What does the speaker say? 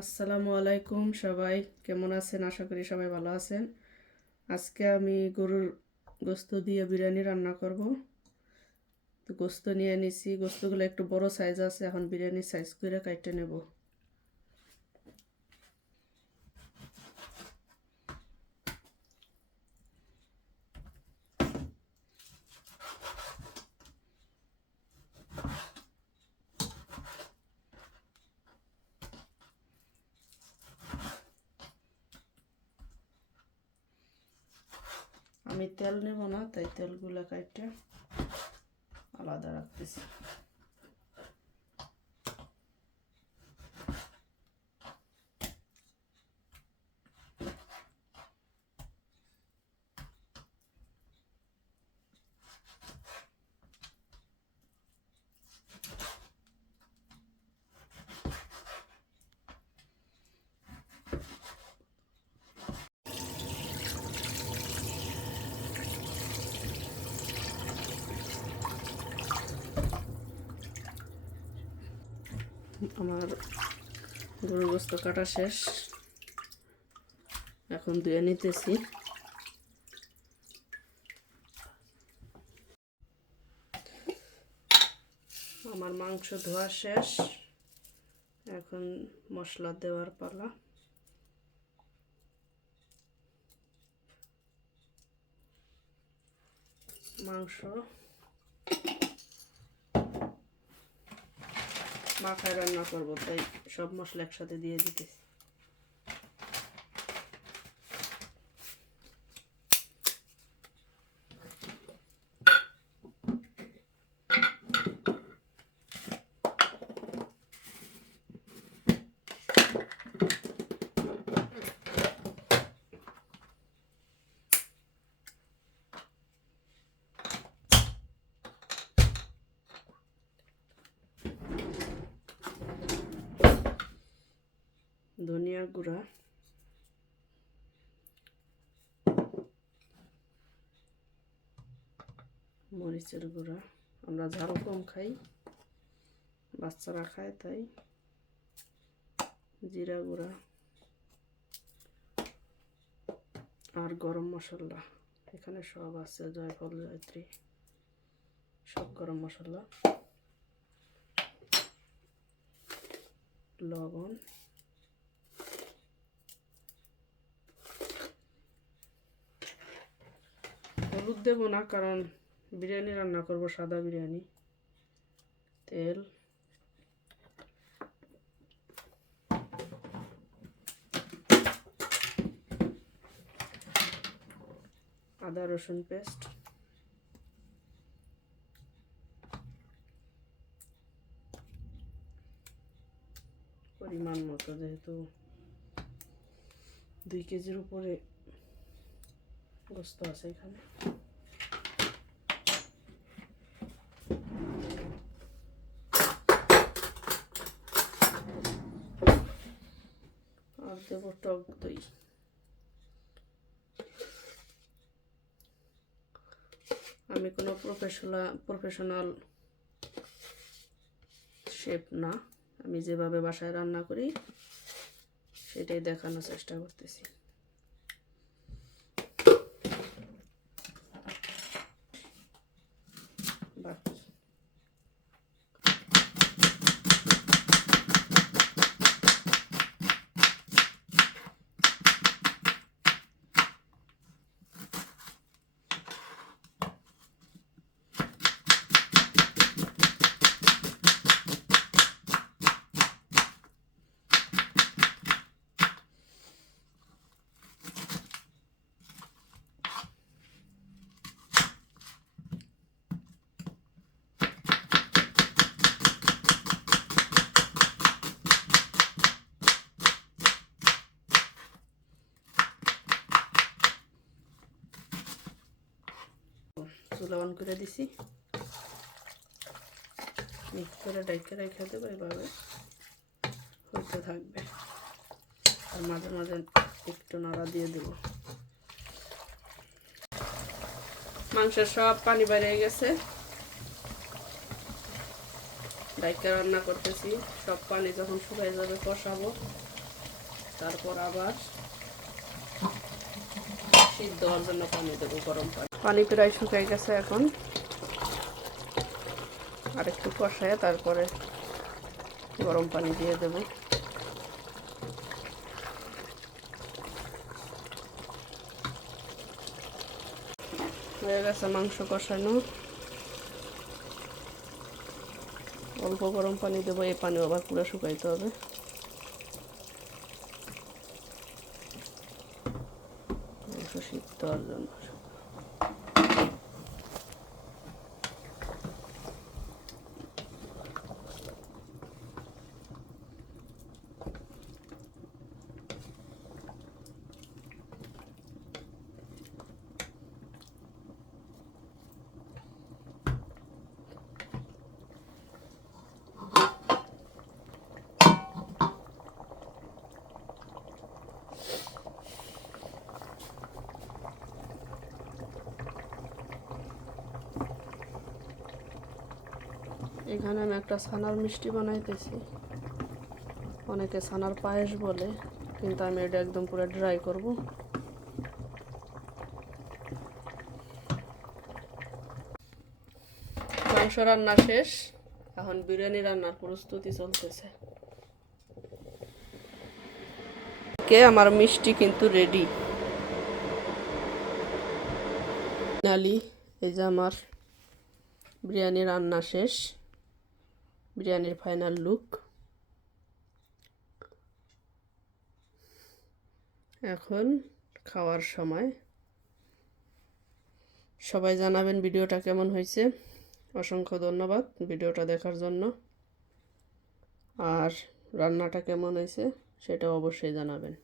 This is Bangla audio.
আসসালামু আলাইকুম সবাই, কেমন আছেন? আশা করি সবাই ভালো আছেন। আজকে আমি গরুর গোস্ত দিয়ে বিরিয়ানি রান্না করব। তো গোস্ত নিয়ে নিছি, গোস্তগুলো একটু বড় সাইজ আছে, এখন বিরিয়ানির সাইজ করে কাটতে নেব। আমি তেল নেব না, তাই তেলগুলো কাটতে আলাদা রাখতেছি। আমার গরুর গোস্ত কাটা শেষ, এখন ধুয়ে নিতেছি। আমার মাংস ধোয়া শেষ, এখন মশলা দেওয়ার পালা। মাংস মাখায় রান্না করব, তাই সব মশলা একসাথে দিয়ে দিতেছি। ধনিয়া গুঁড়া, মরিচের গুঁড়া, আমরা ঝাল কম খাই, বাচ্চারা খায় তাই। জিরা গুঁড়া আর গরম মশলা, এখানে সব আছে, জয়ফল জয়ত্রী, সব গরম মশলা, লবণ, হলুদ দেব না কারণ বিরিয়ানি রান্না করব, সাদা বিরিয়ানি। তেল, আদা রসুন পেস্ট, পরিমাণ মতো, যেহেতু 2 কেজির উপরে গোস্ত আছে এখানে। আর দেব টক দই। আমি কোনো প্রফেশনাল শেফ না, আমি যেভাবে বাসায় রান্না করি সেটাই দেখানোর চেষ্টা করতেছি। বাকি চুলা অন করে দিছি, মিক্স করে ডাইকে রেখে দেবো, এভাবে হইতে থাকবে। আর মাঝে মাঝে একটু নাড়া দিয়ে দেব। মাংসের সব পানি বেরিয়ে গেছে, ডাইকে রান্না করতেছি। সব পানি যখন শুকাই যাবে কষাবো, তারপর আবার সিদ্ধ হওয়ার জন্য পানি দেবো, গরম পানি। পানি প্রায় শুকিয়ে গেছে, এখন আর একটু কষায় তারপরে গরম পানি দিয়ে দেব। হয়ে গেছে মাংস কষানো। অল্প গরম পানি দেবো, এই পানি আবার পুরো শুকাইতে হবে। মাংস সিদ্ধ হওয়ার জন্য। এখানে আমি একটা ছানার মিষ্টি বানাইতেছি, অনেকে ছানার পায়েস বলে, কিন্তু আমি এটা একদম পুরো ড্রাই করব। মাংস রান্না শেষ, এখন বিরিয়ানি রান্নার প্রস্তুতি চলতেছে। আমার মিষ্টি কিন্তু রেডি। ফাইনালি এই যে আমার বিরিয়ানি রান্না শেষ, বিরিয়ানির ফাইনাল লুক। এখন খাওয়ার সময়। সবাই জানাবেন ভিডিওটা কেমন হয়েছে। অসংখ্য ধন্যবাদ ভিডিওটা দেখার জন্য। আর রান্নাটা কেমন হয়েছে সেটা অবশ্যই জানাবেন।